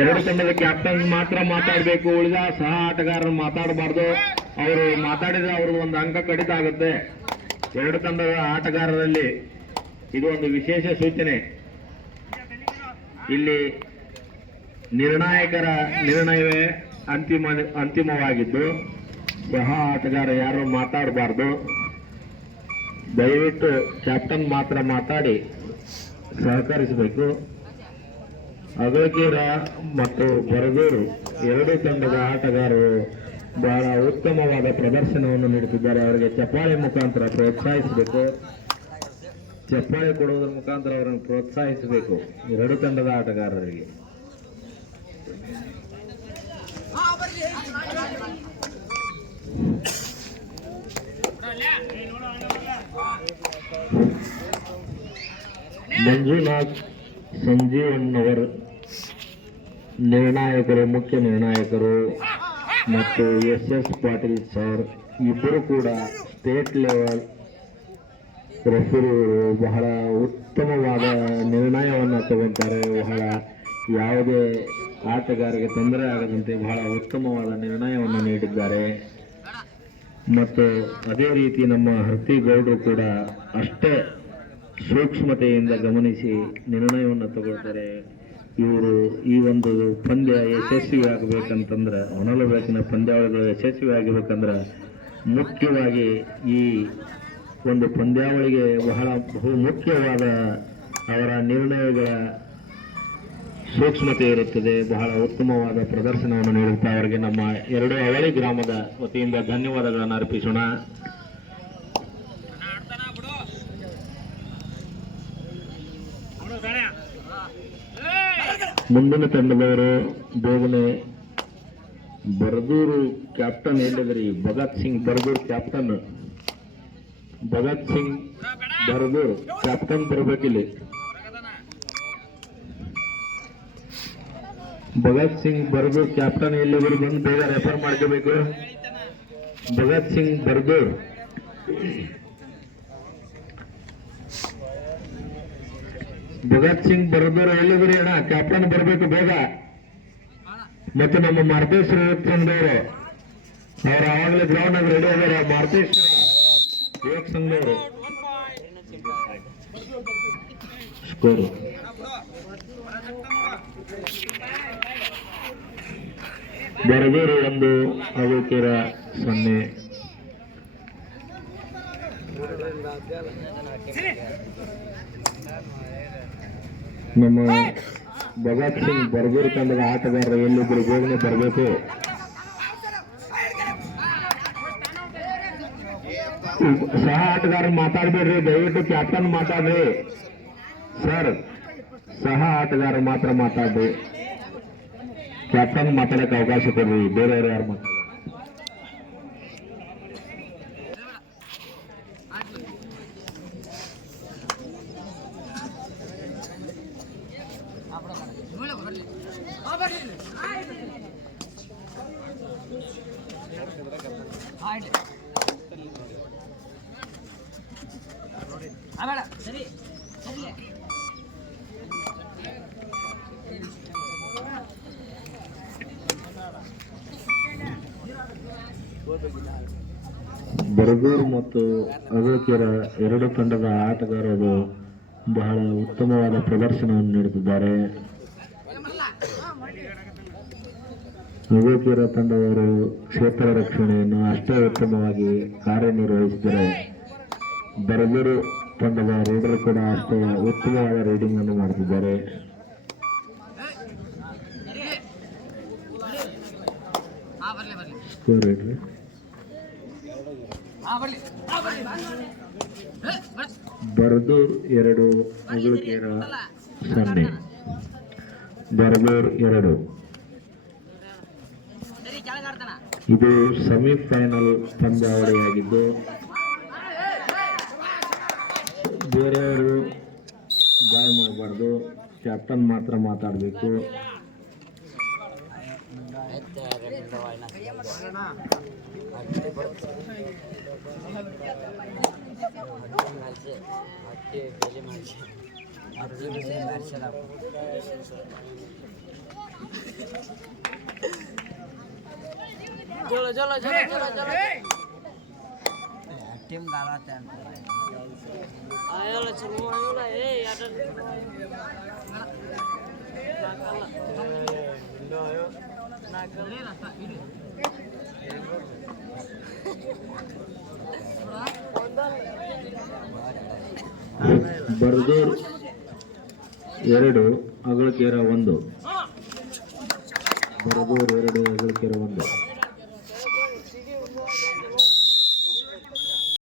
ಎರಡು ತಂಡದ ಕ್ಯಾಪ್ಟನ್ ಮಾತ್ರ ಮಾತಾಡಬೇಕು, ಉಳಿದ ಸಹ ಆಟಗಾರರು ಮಾತಾಡಬಾರ್ದು. ಅವರು ಮಾತಾಡಿದ್ರೆ ಅವ್ರದ್ದು ಒಂದು ಅಂಕ ಕಡಿತ ಆಗುತ್ತೆ. ಎರಡು ತಂಡದ ಆಟಗಾರರಲ್ಲಿ ಇದು ಒಂದು ವಿಶೇಷ ಸೂಚನೆ. ಇಲ್ಲಿ ನಿರ್ಣಾಯಕರ ನಿರ್ಣಯವೇ ಅಂತಿಮವಾಗಿದ್ದು ಸಹ ಆಟಗಾರ ಯಾರು ಮಾತಾಡಬಾರ್ದು. ದಯವಿಟ್ಟು ಕ್ಯಾಪ್ಟನ್ ಮಾತ್ರ ಮಾತಾಡಿ ಸಹಕರಿಸಬೇಕು. ಅಗಲಕೇರ ಮತ್ತು ಬರಗೂರು ಎರಡು ತಂಡದ ಆಟಗಾರರು ಬಹಳ ಉತ್ತಮವಾದ ಪ್ರದರ್ಶನವನ್ನು ನೀಡುತ್ತಿದ್ದಾರೆ. ಅವರಿಗೆ ಚಪ್ಪಾಳೆ ಮುಖಾಂತರ ಪ್ರೋತ್ಸಾಹಿಸಬೇಕು. ಚಪ್ಪಾಳೆ ಕೊಡುವುದರ ಮುಖಾಂತರ ಅವರನ್ನು ಪ್ರೋತ್ಸಾಹಿಸಬೇಕು ಎರಡು ತಂಡದ ಆಟಗಾರರಿಗೆ. ಮಂಜುನಾಥ್ ಸಂಜೀವಣ್ಣವರು ನಿರ್ಣಾಯಕರು, ಮುಖ್ಯ ನಿರ್ಣಾಯಕರು, ಮತ್ತು ಎಸ್ ಪಾಟೀಲ್ ಸರ್ ಇಬ್ಬರು ಕೂಡ ಸ್ಟೇಟ್ ಲೆವೆಲ್ ರೆಫರಿಗಳು ಬಹಳ ಉತ್ತಮವಾದ ನಿರ್ಣಯವನ್ನು ತಗೊಳ್ತಾರೆ. ಬಹಳ ಯಾವುದೇ ಆಟಗಾರರಿಗೆ ತೊಂದರೆ ಆಗದಂತೆ ಬಹಳ ಉತ್ತಮವಾದ ನಿರ್ಣಯವನ್ನು ನೀಡಿದ್ದಾರೆ. ಮತ್ತು ಅದೇ ರೀತಿ ನಮ್ಮ ಹರ್ತಿಗೌಡರು ಕೂಡ ಅಷ್ಟೇ ಸೂಕ್ಷ್ಮತೆಯಿಂದ ಗಮನಿಸಿ ನಿರ್ಣಯವನ್ನು ತಗೊಳ್ತಾರೆ. ಇವರು ಈ ಒಂದು ಪಂದ್ಯ ಯಶಸ್ವಿಯಾಗಬೇಕಂತಂದ್ರೆ, ಹೊನಲು ಬೆಳಕಿನ ಪಂದ್ಯಾವಳಿಗಳು ಯಶಸ್ವಿ ಆಗಬೇಕಂದ್ರೆ ಮುಖ್ಯವಾಗಿ ಈ ಒಂದು ಪಂದ್ಯಾವಳಿಗೆ ಬಹಳ ಬಹು ಮುಖ್ಯವಾದ ಅವರ ನಿರ್ಣಯಗಳ ಸೂಕ್ಷ್ಮತೆ ಇರುತ್ತದೆ. ಬಹಳ ಉತ್ತಮವಾದ ಪ್ರದರ್ಶನವನ್ನು ನೀಡುತ್ತಾ ಅವರಿಗೆ ನಮ್ಮ ಎರಡು ಅವಳಿ ಗ್ರಾಮದ ವತಿಯಿಂದ ಧನ್ಯವಾದಗಳನ್ನು ಅರ್ಪಿಸೋಣ. ಮುಂದಿನ ತಂಡದವರು ಬೇಗನೆ ಬರದೂರು ಕ್ಯಾಪ್ಟನ್ ಹೇಳಿದ್ರಿ, ಭಗತ್ ಸಿಂಗ್ ಬರದೂರು ಕ್ಯಾಪ್ಟನ್, ಭಗತ್ ಸಿಂಗ್ ಬರದೂರು ಕ್ಯಾಪ್ಟನ್ ಬರಬೇಕಿಲ್ಲಿ. ಭಗತ್ ಸಿಂಗ್ ಬರದೂರು ಕ್ಯಾಪ್ಟನ್ ಎಲ್ಲಿವರು ಬಂದು ಬೇಗ ರೆಫರ್ ಮಾಡ್ಕೋಬೇಕು. ಭಗತ್ ಸಿಂಗ್ ಬರದೂರು ಭಗತ್ ಸಿಂಗ್ ಬರದೂರು ಎಲ್ಲಿದ್ರಿ ಅಣ್ಣ? ಕ್ಯಾಪ್ಟನ್ ಬರಬೇಕು ಬೇಗ. ಮತ್ತು ನಮ್ಮ ಮಾರ್ತೇಶ್ವರ ತಂಡದವರು ಅವ್ರು ಆವಾಗಲೇ ಗ್ರೌಂಡ್ ಆಗಿ ರೆಡಿ ಆಗ್ಯಾರ. ಮಾರ್ತೇಶ್ವರ ಯುವಕ ಸಂಘದವರು ಸ್ಕೋರು ಬರದೂರು 1, ಅಗಲಕೇರ 0. ನಮ್ಮ ಭಗತ್ ಸಿಂಗ್ ಬರದೂರು ತಂಡದ ಆಟಗಾರರು ಎಲ್ಲಿದ್ದರು ಬೇಗನೆ ಬರಬೇಕು. ಸಹ ಆಟಗಾರರು ಮಾತಾಡಬೇಡ್ರಿ, ದಯವಿಟ್ಟು ಕ್ಯಾಪ್ಟನ್ ಮಾತಾಡ್ರಿ ಸರ್. ಸಹ ಆಟಗಾರ ಮಾತ್ರ ಮಾತಾಡ್ರಿ, ಕ್ಯಾಪ್ಟನ್ ಮಾತಾಡಕ್ಕೆ ಅವಕಾಶ ಕೊಡ್ರಿ. ಬೇರೆಯವರು ಯಾರು ಮಾತಾಡ ಸರಿ ಬರಗೂರು ಮತ್ತು ಅಗಲಕೇರ ಎರಡು ತಂಡದ ಆಟಗಾರರು ಬಹಳ ಉತ್ತಮವಾದ ಪ್ರದರ್ಶನವನ್ನು ನೀಡುತ್ತಿದ್ದಾರೆ. ಅಗಲಕೇರ ತಂಡದವರು ಕ್ಷೇತ್ರ ರಕ್ಷಣೆಯನ್ನು ಅಷ್ಟೇ ಉತ್ತಮವಾಗಿ ಕಾರ್ಯನಿರ್ವಹಿಸಿದರೆ, ಬರಗೂರು ತಂಡದ ರೈಡರ್ ಕೂಡ ಅಷ್ಟೇ ಉತ್ತಮವಾದ ರೈಡಿಂಗ್ ಅನ್ನು ಮಾಡುತ್ತಿದ್ದಾರೆ. ಸ್ಕೋರ್ ಹೇಳ್ರಿ. ಬರದೂರ್ 2, ಅಗಲಕೇರ 0. ಬರದೂರ್ 2. ಇದು ಸೆಮಿಫೈನಲ್ ಪಂದ್ಯಾವಳಿಯಾಗಿದ್ದು ಬೇರೆಯವರು ಬಾಯ್ ಮಾಡಬಾರ್ದು, ಕ್ಯಾಪ್ಟನ್ ಮಾತ್ರ ಮಾತಾಡಬೇಕು. ಬೆಲೆ ಮಾಡಿಸಿ चलो चलो चलो चलो चलो टीम डालाते हैं आयो ला चलो आयो ला ए यार ना कर ले रास्ता ಬರ್ಗೂರ್ 2 ಅಗಳಕೆರೆ 1 ಬರ್ಗೂರ್ 2 ಅಗಳಕೆರೆ 1